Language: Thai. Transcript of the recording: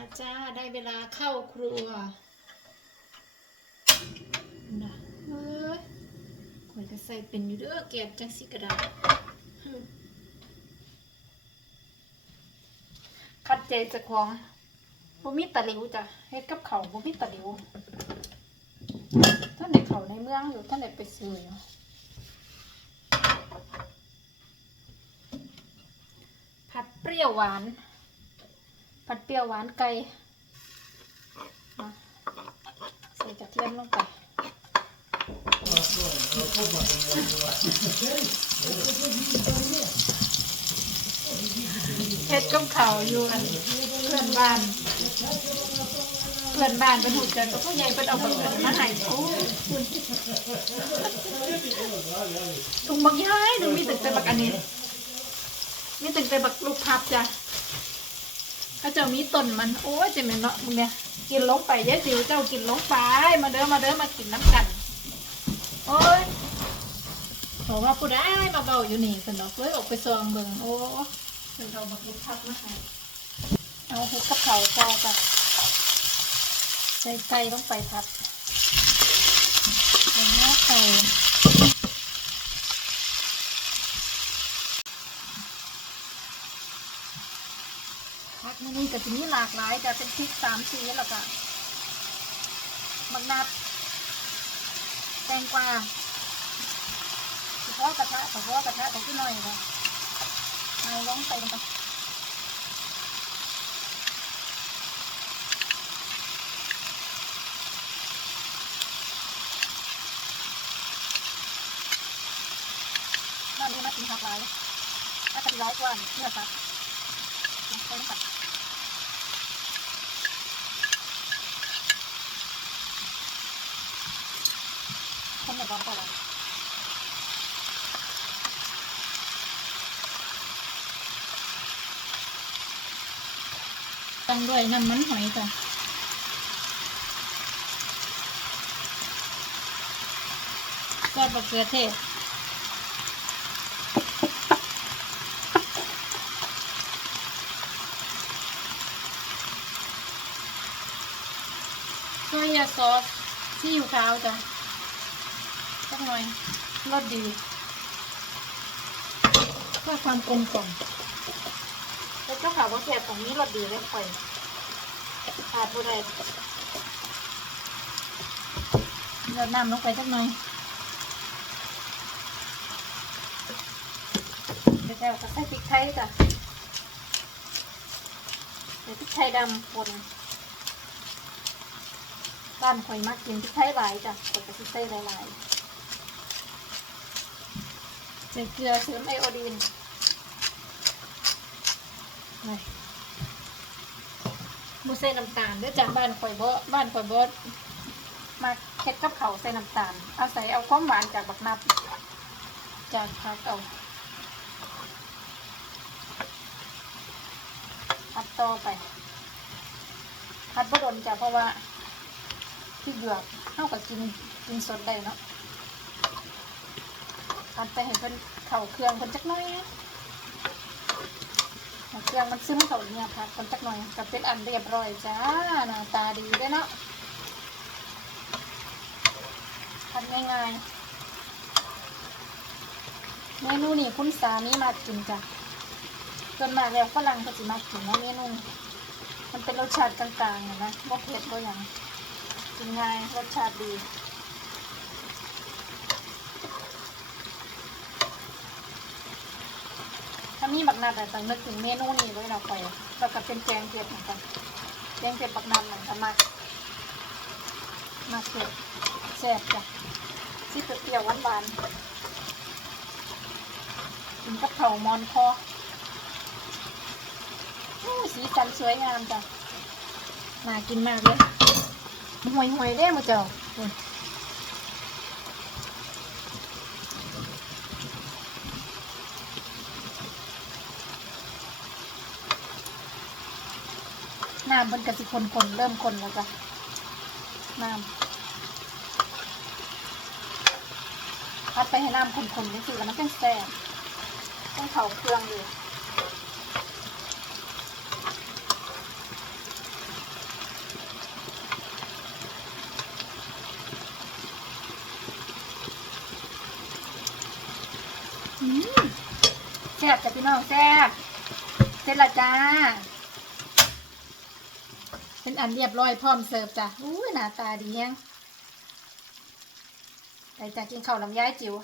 าจ้าได้เวลาเข้าครัวนะเอ้ยข่อยก็ใส่เป็นอยู่เด้อแกบจังสิกระดาษฮึคัดใจจะของบ่มีตะหลิวจ้ะเฮ็ดกับเขาบ่มีตะหลิวท่านได้เขาในเมืองอยู่ท่านได้ไปซื้ออยู่ผัดเปรี้ยวหวาน ผัดเปรี้ยวหวานไก่ใส่กระเทียมลงไปเฮ็ดกับข้าอยู่อันเพื่อนบ้าน เพื่อนบ้านเป็นหุ่นจันทร์ก็พ่อใหญ่เป็นเอาแบบนั้นมาให้โอ้ยคุณถุงบักย้ายหนูมีตึกแต่บักอันนี้มีตึกแต่บักลูกพับจ้ะ ถ้าเจ้ามีต้นมันโอ้ยเจะเป็นเนาะมึงเนี่ยกินลงไปเยอะจิ๋วเจ้ากินลงไปมาเด้อมาเด้อมากินน้ำกัน โอ้ยบอกว่าผู้ได้มาเบาอยู่นี่สนอกเลยออกไปซองเบิ่งโอ้เป็นเราบักลุกทับมาให้เอาเห็ดกับเขาพอจ้ะใส่ไก่ลงไปทับใส่เนื้อไก่ ผักมันนี่ก็จะมีหลากหลายจะเป็นพริกสามสีแล้วก็บักนัดแตงกวาเฉพาะกระทะเฉพาะกระทะของพี่หน่อยค่ะเอาลองใส่ลงไปบ้านนี้มากินผักหลายถ้าจะร้ายกว่าเนื้อสัตว์ใส่ลงไป คนแบบร้อนก่อนเลยตั้งด้วยน้ำมันหอยจ้ะก็บะเขือเทศโซยาซอสซีอิ๊วขาวจ้ะ หน่อยรสดีเพื่อความกลมกล่อมแล้วเจ้าขาวว่าแสบของนี้รสดีเลยค่อยขาดผู้ใดเดี๋ยวน้ำลงไปสักหน่อยเดี๋ยวเราจะใส่พริกไทยจ้ะใส่พริกไทยดำป่นบ้านข่อยมักกินพริกไทยหลายจ้ะข่อยก็สิใส่หลายๆ ใส่เกลือเสริมไอโอดีนไปบ่ใส่น้ำตาลเด้อจ้ะบ้านข่อยเบ่บ้านข่อยเบ่มาเค็ดกับเขาวใส่น้ำตาล เอาศัยเอาความหวานจากบักนับ จากผักเอาพัดต่อไปพัดบดนจ้ะเพราะว่าที่หยวกเท่ากับกินกินสดได้เนาะ ตัดไปให้เพิ่นเข่าเครื่องเพิ่นจักหน่อยเครื่องมันซึมเข้าเนี่ยค่ะเพิ่นจักหน่อยกับเป็นอันเรียบร้อยจ้าหน้าตาดีด้อเนาะทำง่ายๆเมนูนี่คุณสามีมากินจ้ะส่วนมาแล้วฝรั่งเขาจะมากินนะเมนูมันเป็นรสชาติกลางๆนะบ่เผ็ดบ่หยังกินง่ายรสชาติดี ถ้า มีบักนัดอะต้องนึกถึงเมนูนี้เลยนะคอยแล้วก็เป็นแกงเผ็ดเหมือนกันแกงเผ็ดบักนัดเหมือนกันมามาเผ็ดแซ่บจ้ะซีเปรี้ยวๆหวานกินกับเผามอนคออสีสันสวยงามจ้ะน่ากินมากเลยห่วยห่วยได้มาเจ้า น้ำมันกระสิคนคนเริ่มคนแล้วจ้ะน้ำพัดไปให้น้ำคนๆนี่คือมันเป็นแซ่บต้องเผาเครื่องอยู่แซ่บจ้ะพี่น้องแซ่บเสร็จละจ้า เป็นอันเรียบร้อยพร้อมเสิร์ฟจ้ะอู้หน้าตาดีแฮงไปจ้ะกินข้าวลำไยจิ๋ว